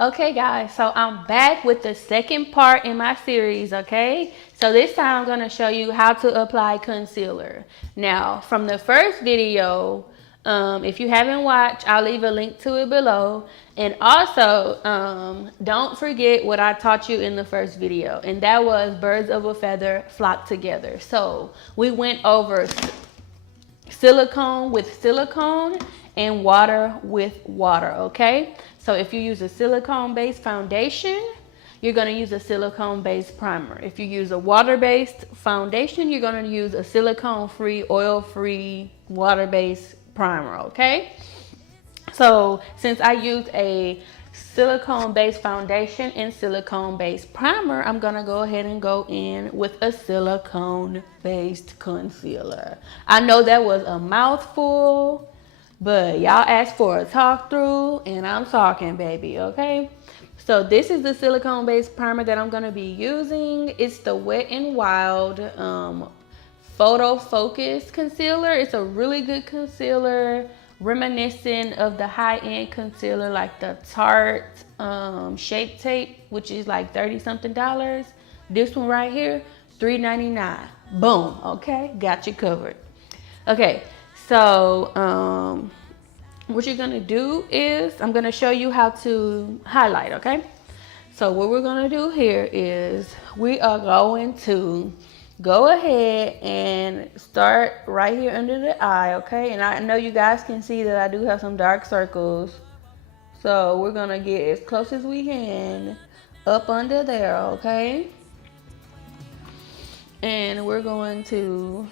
Okay guys, so I'm back with the second part in my series, okay? So this time I'm going to show you how to apply concealer. Now, from the first video, if you haven't watched, I'll leave a link to it below. And also, don't forget what I taught you in the first video, and that was birds of a feather flock together. So we went over silicone with silicone and water with water, okay? So if you use a silicone-based foundation, you're gonna use a silicone-based primer. If you use a water-based foundation, you're gonna use a silicone-free, oil-free, water-based primer, okay? So since I used a silicone-based foundation and silicone-based primer, I'm gonna go ahead and go in with a silicone-based concealer. I know that was a mouthful, but y'all asked for a talk through and I'm talking, baby, okay? So this is the silicone-based primer that I'm gonna be using. It's the Wet n Wild Photofocus concealer. It's a really good concealer, reminiscent of the high-end concealer like the Tarte Shape Tape, which is like $30-something. This one right here, $3.99. Boom, okay, got you covered. Okay, so what you're gonna do is I'm gonna show you how to highlight, okay? So what we're gonna do here is we are going to go ahead and start right here under the eye, okay? And I know you guys can see that I do have some dark circles. So we're gonna get as close as we can up under there, okay? And we're going to,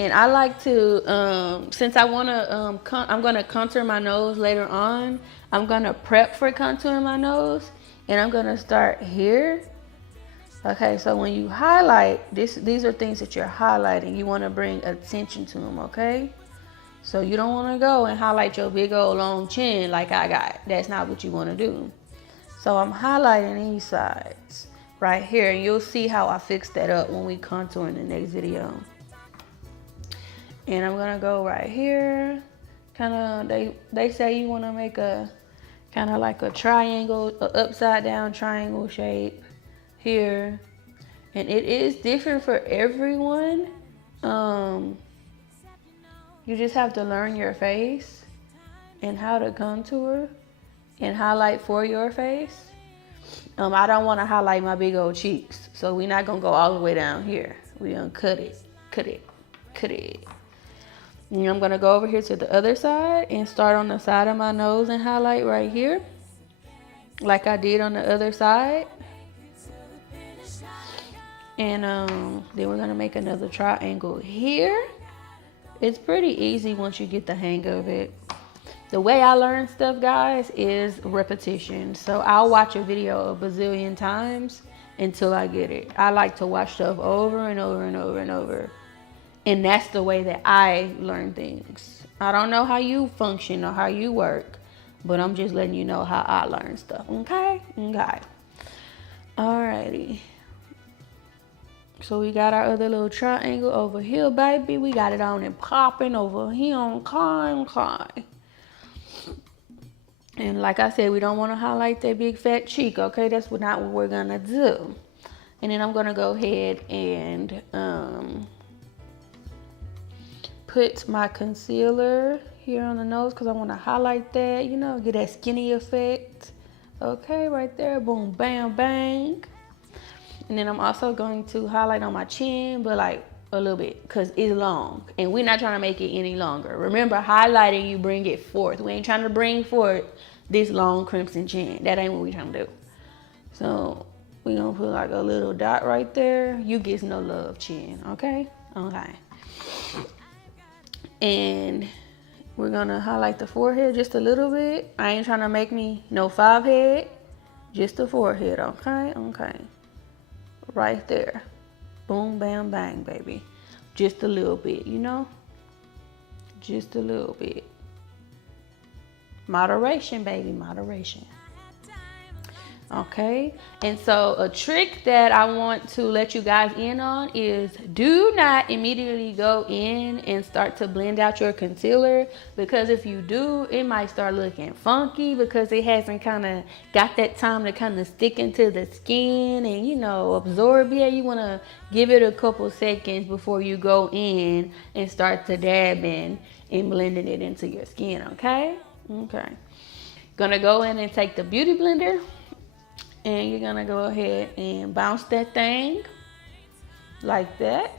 and I like to, since I wanna, I'm gonna contour my nose later on, I'm gonna prep for contouring my nose, and I'm gonna start here. Okay, so when you highlight, these are things that you're highlighting. You wanna bring attention to them, okay? So you don't wanna go and highlight your big old long chin like I got. That's not what you wanna do. So I'm highlighting these sides right here, and you'll see how I fix that up when we contour in the next video. And I'm gonna go right here. They say you wanna make a kind of like a triangle, a upside down triangle shape here. And it is different for everyone. You just have to learn your face and how to contour and highlight for your face. I don't wanna highlight my big old cheeks. So we're not gonna go all the way down here. We're gonna cut it. And I'm gonna go over here to the other side and start on the side of my nose and highlight right here, like I did on the other side. And then we're gonna make another triangle here. It's pretty easy once you get the hang of it. The way I learn stuff, guys, is repetition. So I'll watch a video a bazillion times until I get it. I like to watch stuff over and over and over and over. And that's the way that I learn things. I don't know how you function or how you work, but I'm just letting you know how I learn stuff, okay? Okay. Alrighty. So we got our other little triangle over here, baby. We got it on and popping over here, okay? And like I said, we don't want to highlight that big fat cheek, okay? That's not what we're gonna do. And then I'm gonna go ahead and put my concealer here on the nose because I want to highlight that, you know, get that skinny effect. Okay, right there, boom, bam, bang. And then I'm also going to highlight on my chin, but like a little bit because it's long and we're not trying to make it any longer. Remember, highlighting, you bring it forth. We ain't trying to bring forth this long crimson chin. That ain't what we trying to do. So we're gonna put like a little dot right there. You get no love, chin, okay? Okay. And we're gonna highlight the forehead just a little bit. I ain't trying to make me no 5 head, just the forehead, okay? Okay. Right there. Boom, bam, bang, baby. Just a little bit, you know? Just a little bit. Moderation, baby, moderation. Okay, and so a trick that I want to let you guys in on is do not immediately go in and start to blend out your concealer, because if you do, it might start looking funky because it hasn't kind of got that time to kind of stick into the skin and, you know, absorb. Yeah, you want to give it a couple seconds before you go in and start to dabbing and blending it into your skin. Okay, gonna go in and take the beauty blender. And you're gonna go ahead and bounce that thing like that.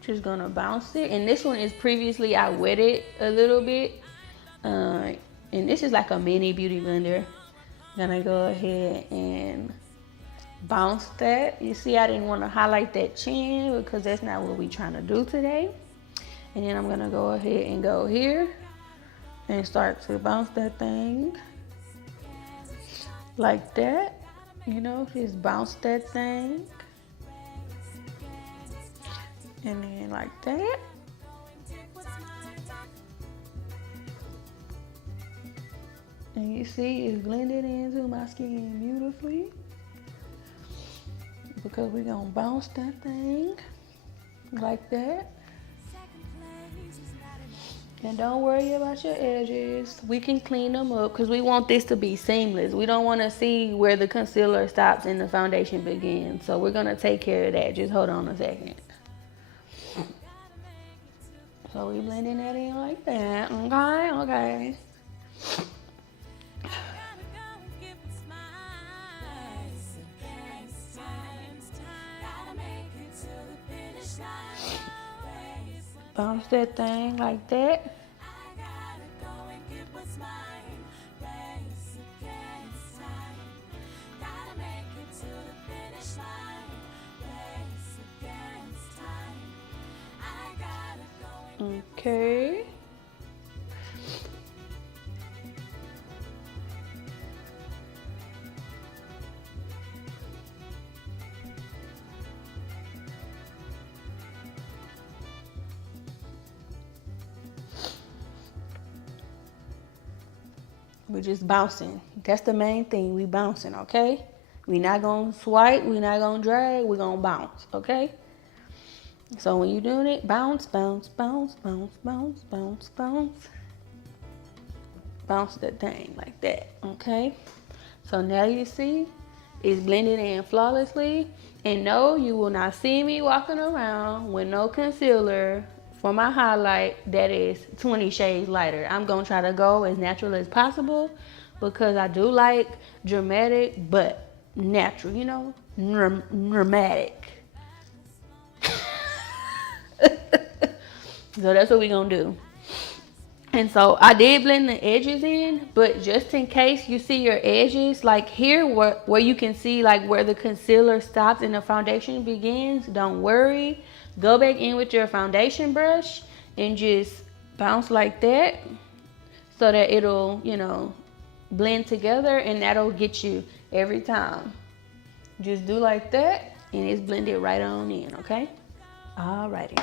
Just gonna bounce it. And this one is previously I wetted a little bit. And this is like a mini beauty blender. Gonna go ahead and bounce that. You see, I didn't want to highlight that chin because that's not what we're trying to do today. And then I'm gonna go ahead and go here and start to bounce that thing. Like that, you know, just bounce that thing. And then like that. And you see it's blended into my skin beautifully. Because we're gonna bounce that thing like that. And don't worry about your edges. We can clean them up because we want this to be seamless. We don't want to see where the concealer stops and the foundation begins. So we're going to take care of that. Just hold on a second. So we blending that in like that. Okay. Bounce that thing like that. Okay. We're just bouncing. That's the main thing. We bouncing, okay? We're not gonna swipe. We're not gonna drag. We're gonna bounce, okay? So when you're doing it, bounce, bounce, bounce, bounce, bounce, bounce, bounce. Bounce that thing like that, okay? So now you see it's blended in flawlessly. And no, you will not see me walking around with no concealer for my highlight that is 20 shades lighter. I'm gonna try to go as natural as possible because I do like dramatic but natural, you know, dramatic. So that's what we're gonna do. And so I did blend the edges in, but just in case you see your edges, like here where you can see like where the concealer stops and the foundation begins, don't worry. Go back in with your foundation brush and just bounce like that so that it'll, you know, blend together, and that'll get you every time. Just do like that and it's blended right on in, okay? Alrighty.